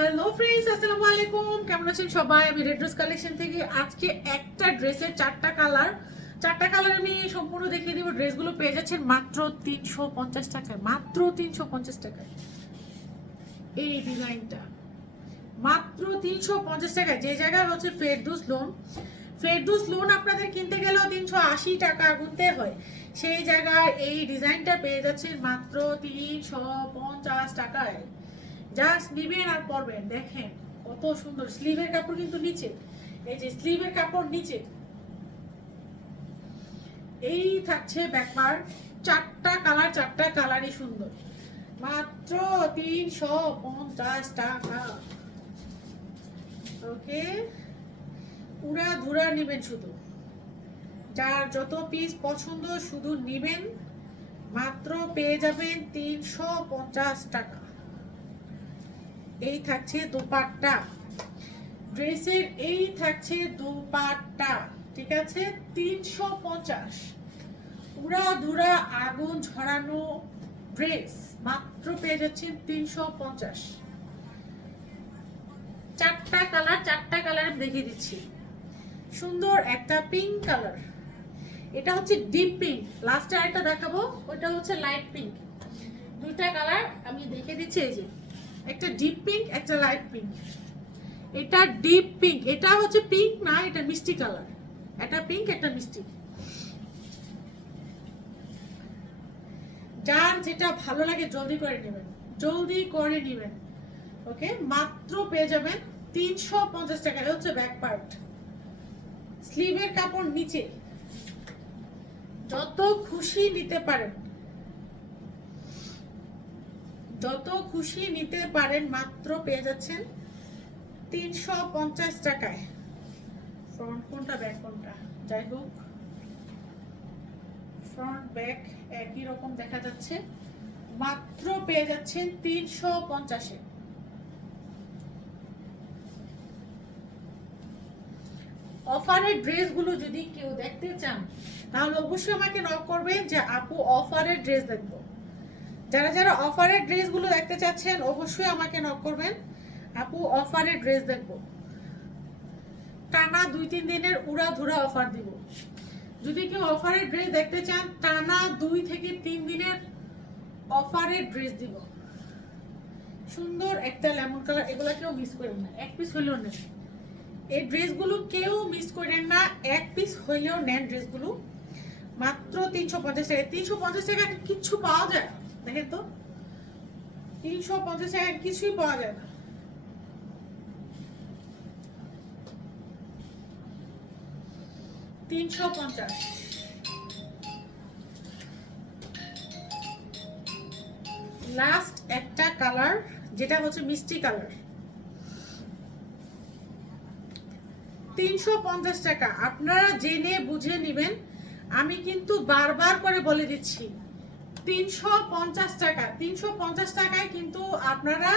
Hello friends আসসালামু আলাইকুম। কেমন আছেন সবাই? আমি রেড ড্রেস কালেকশন থেকে আজকে একটা ড্রেসের চারটা কালার। চারটা কালার আমি সম্পূর্ণ দেখিয়ে দিব। ড্রেসগুলো পেয়ে যাচ্ছেন মাত্র তিনশো পঞ্চাশ টাকায়। মাত্র তিনশো পঞ্চাশ টাকায়। এই ডিজাইনটা। মাত্র তিনশো পঞ্চাশ টাকায়। যে জায়গায় হচ্ছে ফেরদুস লোন ফেরদুস লোন আপনাদের কিনতে গেলেও তিনশো আশি টাকা গুনতে হয়। সেই জায়গায় এই ডিজাইনটা পেয়ে যাচ্ছেন মাত্র তিনশো পঞ্চাশ টাকায়। জাস্ট নিবেন আর পরবেন, দেখেন কত সুন্দর। স্লিভের কাপড় কিন্তু নিচে, এই যে স্লিভের কাপড় নিচে। এই থাকছে ব্যাকপার চারটা কালার চারটা কালারই সুন্দর। মাত্র তিনশো পঞ্চাশ টাকা। ওকে উড়া ধুরা নেবেন শুধু। যার যত পিস পছন্দ, শুধু নিবেন। মাত্র পেয়ে যাবেন তিনশো পঞ্চাশ টাকা। এই থাকছে দোপাট্টা। ড্রেসের এই থাকছে দোপাট্টা, ঠিক আছে? তিনশো পঞ্চাশ। উড়া দুরা আগুন ঝরানো ড্রেস, মাত্র পেয়ে যাচ্ছেন তিনশো পঞ্চাশ। চারটা কালার চারটা কালার দেখিয়ে দিচ্ছি। সুন্দর একটা পিঙ্ক কালার এটা হচ্ছে ডিপ পিঙ্ক লাস্টে আরেকটা দেখাবো ওটা হচ্ছে লাইট পিঙ্ক দুইটা কালার আমি দেখে দিচ্ছি, এই যে। একটা ডিপ পিঙ্ক একটা লাইট পিঙ্ক এটা ডিপ পিঙ্ক এটা হচ্ছে পিঙ্ক না, এটা মিষ্টি কালার একটা পিঙ্ক একটা মিষ্টি। যার যেটা ভালো লাগে, জলদি করে নেবেন। জলদি করে নেবেন। ওকে, মাত্র পেয়ে যাবেন তিনশো পঞ্চাশ টাকা। হচ্ছে ব্যাক পার্ট স্লিভের কাপড় নিচে। যত খুশি নিতে পারেন। যত খুশি নিতে পারেন, মাত্র পেয়ে যাচ্ছেন তিনশো পঞ্চাশ টাকায়। ফ্রন্ট কোনটা ব্যাক কোনটা? যাই হোক ফ্রন্ট ব্যাক একই রকম দেখা যাচ্ছে। মাত্র পেয়ে যাচ্ছেন তিনশো পঞ্চাশে। অফারের ড্রেসগুলো যদি কেউ দেখতে চান, তাহলে অবশ্যই আমাকে নক করবেন যে, আপু, অফারের ড্রেস দেখব। যারা যারা অফারের ড্রেসগুলো দেখতে চাচ্ছেন, অবশ্যই আমাকে নক করবেন। আপু অফারের ড্রেস দেখব। টানা দুই তিন দিনের উড়া ধুরা অফার দিব। যদি কেউ অফারের ড্রেস দেখতে চান, টানা দুই থেকে তিন দিনের অফারের ড্রেস দিব। সুন্দর একটা লেমন কালার এগুলো কেউ মিস করেন না। এক পিস হলেও নেন। এই ড্রেসগুলো কেউ মিস করেন না। এক পিস হইলেও নেন ড্রেসগুলো মাত্র তিনশো পঞ্চাশ টাকা। তিনশো পঞ্চাশ টাকা কিচ্ছু পাওয়া যায়। দেখেন তো, তিনশো পঞ্চাশ টাকা কিছুই পাওয়া যায় না। তিনশো পঞ্চাশ। লাস্ট একটা কালার যেটা হচ্ছে মিষ্টি কালার তিনশো পঞ্চাশ টাকা, আপনারা জেনে বুঝে নেবেন, আমি কিন্তু বারবার করে বলে দিচ্ছি। তিনশো পঞ্চাশ টাকা, তিনশো পঞ্চাশ টাকায় কিন্তু আপনারা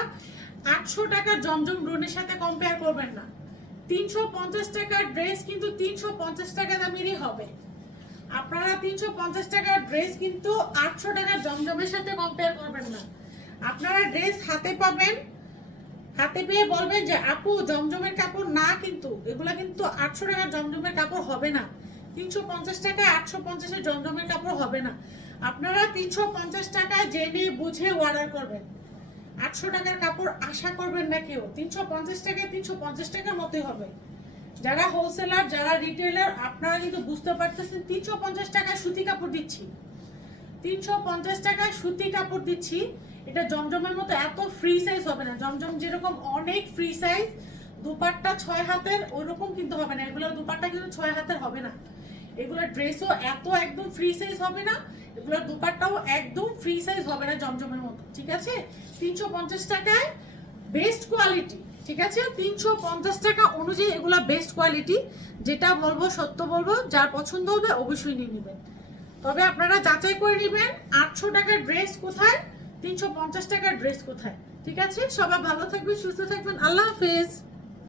আটশো টাকার জমজম ড্রোনের সাথে কম্পেয়ার করবেন না। তিনশো পঞ্চাশ টাকার ড্রেস কিন্তু তিনশো পঞ্চাশ টাকা দামেরই হবে। আপনারা তিনশো পঞ্চাশ টাকার ড্রেস কিন্তু আটশো টাকার জমজমের সাথে কম্পেয়ার করবেন না। আপনারা ড্রেস হাতে পাবেন, হাতে পেয়ে বলবেন যে, আপু, জমজমের কাপড় না কিন্তু, এগুলা কিন্তু আটশো টাকার জমজমের কাপড় হবে না। তিনশো পঞ্চাশ টাকায় আটশো পঞ্চাশের জমজমের কাপড় হবে না। আপনারা তিনশো পঞ্চাশ টাকায় জেনে বুঝে অর্ডার করবেন। আটশো টাকার কাপড় আশা করবেন না কেউ। তিনশো পঞ্চাশ টাকায় তিনশো পঞ্চাশ টাকার মতোই হবে। যারা হোলসেলার যারা রিটেলার আপনারা কিন্তু বুঝতে পারতেছেন তিনশো পঞ্চাশ টাকায় সুতি কাপড় দিচ্ছি। তিনশো পঞ্চাশ টাকায় সুতি কাপড় দিচ্ছি। এটা জমজমের মতো এত ফ্রি সাইজ হবে না। জমজম যেরকম অনেক ফ্রি সাইজ দুপাট্টা ছয় হাতের ওরকম কিন্তু হবে না। এগুলোর দুপাট্টা কিন্তু ছয় হাতের হবে না। এগুলোর ড্রেসও এত একদম ফ্রি সাইজ হবে না, এগুলোর দুপাট্টাও একদম ফ্রি সাইজ হবে না জমজমের মতো, ঠিক আছে? তিনশো পঞ্চাশ টাকায় বেস্ট কোয়ালিটি ঠিক আছে? তিনশো পঞ্চাশ টাকা অনুযায়ী এগুলো বেস্ট কোয়ালিটি যেটা বলব, সত্য বলব, যার পছন্দ হবে অবশ্যই নিয়ে নেবেন। তবে আপনারা যাচাই করে নেবেন, আটশো টাকার ড্রেস কোথায়, তিনশো পঞ্চাশ টাকার ড্রেস কোথায়, ঠিক আছে? সবাই ভালো থাকবেন, সুস্থ থাকবেন, আল্লাহ হাফেজ।